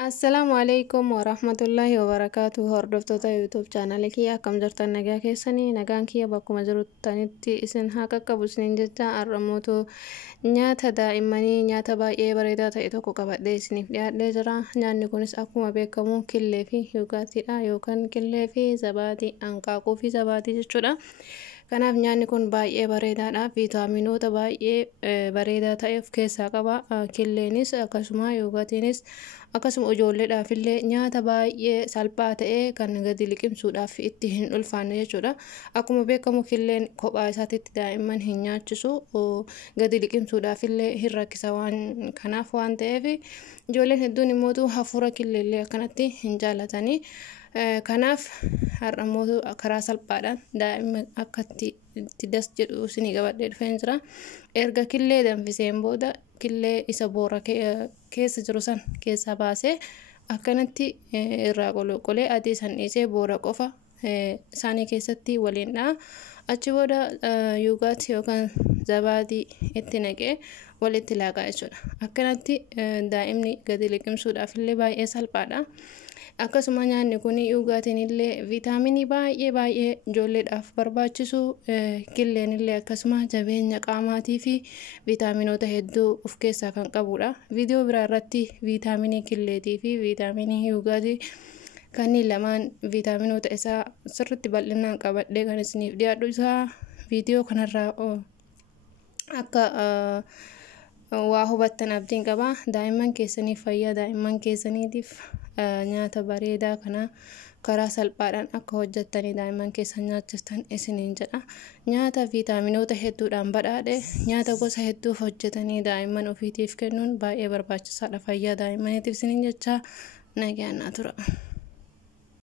Assalamu alaikum warahmatullahi wabarakatuh. Hordoftoota YouTube channel kiyya akkam jirtan nagaa keessanii nagaan kiyya bakkuma jirtanitti isin haa qaqqabu isiniin jecha har'ammoo nyaata daa'immanii nyaata baay'ee bareedaa ta'e tokko qabadhee isiniif dhiyaadhee jira. Nyaanni kunis akkuma beekamu killee fi yuugaatiidha yookaan killee fi zabaatii hanqaaquu fi zabaatii jechuudha. Kanaaf nyaanni kun baay'ee bareedaadha. Viitaaminoota baay'ee bareedaa ta'e of keessaa qaba. Killeenis akkasuma yuugaatiinis akkasuma ijoolleedhaaf illee nyaata baay'ee salphaa ta'e kan gadi liqimsuudhaaf itti hin ulfaanne jechuudha. Akkuma beekamu killeen kophaa isaatiitti daa'imman hin nyaachisu gadi liqimsuudhaaf illee hin rakkisa waan kanaaf waan ta'eef ijoolleen hedduun immoo hafuura killeellee akkanatti hin jaallatanii. Kanaaf har'ammoo karaa salphaadhaan daa'imman akka itti das jedhu isinii qabadhee dhufeen jira. Erga killee danfiseen booda killee isa boora keessa jiru san keessaa baasee akkanatti irraa qolee adii san dhiisee boora qofa isaanii keessatti waliin dha'a. Achi booda yuugaati yookaan zabaatii itti naqee walitti laaqaa jechuudha. Akkanatti daa'imni gadi liqimsuudhaaf illee baay'ee salphaadha. Akkasuma nyaanni kun yuugaatiin illee viitaaminii baay'ee ijoolleedhaaf barbaachisu killeen illee akkasuma jabeenya qaamaatii fi viitaaminoota hedduu of keessaa kan qabudha. Viidiyoo biraa irratti viitaaminii killeetii fi viitaaminii yuugaatii kanneen lamaan viitaaminoota isaa sirriitti bal'inaan qabadhee kan isiniif dhiyaadhu isaa viidiyoo kanarraa akka waa hubattan abdiin qaba. Daa'imman keessaniif fayyaa daa'imman keessaniitiif nyaata bareedaa kana karaa salphaadhaan akka hojjettanii daa'imman keessan nyaachistan isiniin jedha. Nyaata viitaaminoota hedduudhaan badhaadhe nyaata gosa hedduuf hojjetanii daa'imman ofiitiif kennuun baay'ee barbaachisaadha fayyaa daa'immaniitiif isiniin jecha nagaan tura.